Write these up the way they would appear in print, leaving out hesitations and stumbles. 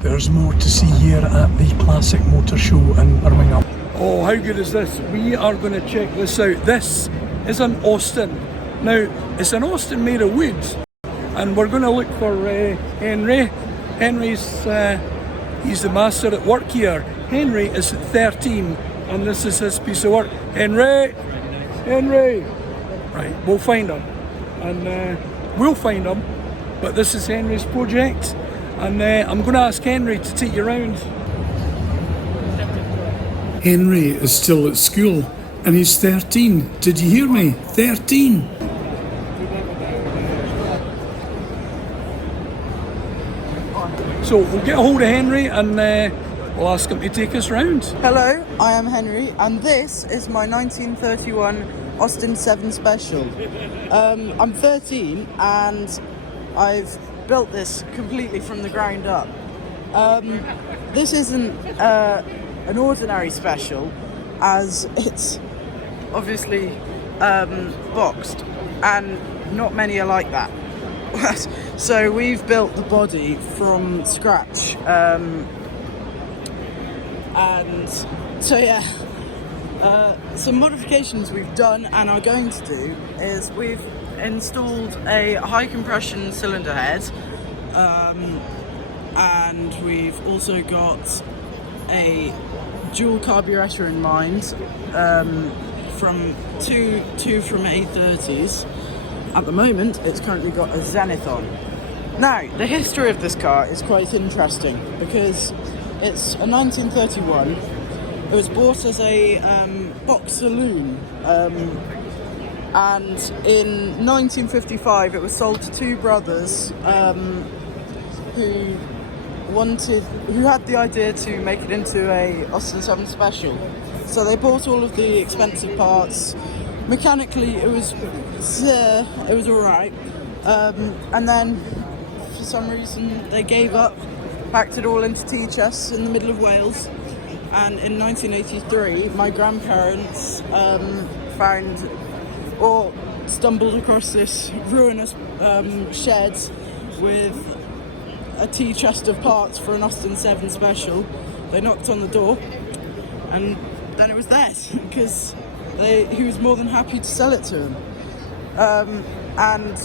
There's more to see here at the Classic Motor Show in Birmingham. Oh, how good is this? We are going to check this out. This is an Austin. Now, it's an Austin made of wood, and we're going to look for Henry. Henry's he's the master at work here. Henry is 13, and this is his piece of work. Henry! Right, we'll find him. And we'll find him, but this is Henry's project. And I'm going to ask Henry to take you around. Henry is still at school, and he's 13. Did you hear me? 13! So we'll get a hold of Henry and we'll ask him to take us round. Hello, I am Henry, and this is my 1931 Austin 7 Special. I'm 13 and I've built this completely from the ground up. This isn't an ordinary special, as it's obviously boxed, and not many are like that. So we've built the body from scratch, and so yeah, some modifications we've done and are going to do is we've installed a high compression cylinder head, and we've also got a dual carburetor in mind, from two from A30s. At the moment, it's currently got a Zenith on. Now, the history of this car is quite interesting because it's a 1931. It was bought as a box saloon, and in 1955 it was sold to two brothers who had the idea to make it into a Austin 7 Special. So they bought all of the expensive parts. Mechanically, it was alright, and then for some reason they gave up, packed it all into tea chests in the middle of Wales, and in 1983 my grandparents stumbled across this ruinous shed with a tea chest of parts for an Austin 7 Special. They knocked on the door, and then it was theirs, because he was more than happy to sell it to him. And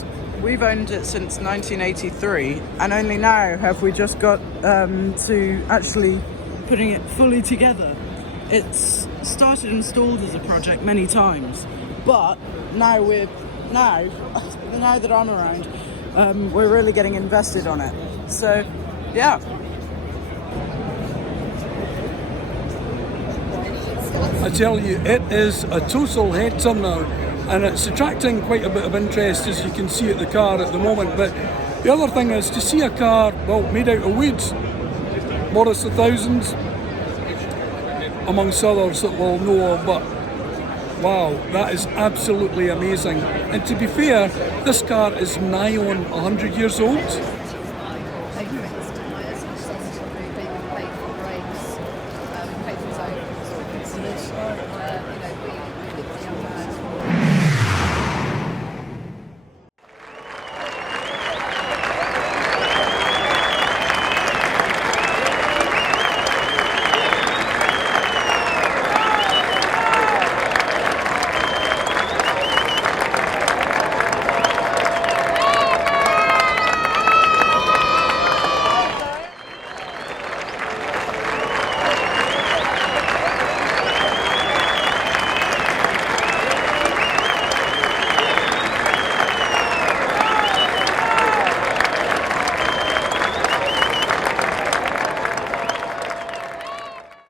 we've owned it since 1983, and only now have we just got to actually putting it fully together. It's started installed as a project many times, but now that I'm around, we're really getting invested on it. So, yeah. I tell you, it is a total head turner, and it's attracting quite a bit of interest, as you can see at the car at the moment. But the other thing is to see a car, well, made out of wood, Morris 1000, amongst others that we'll know of, but wow, that is absolutely amazing. And to be fair, this car is nigh on 100 years old.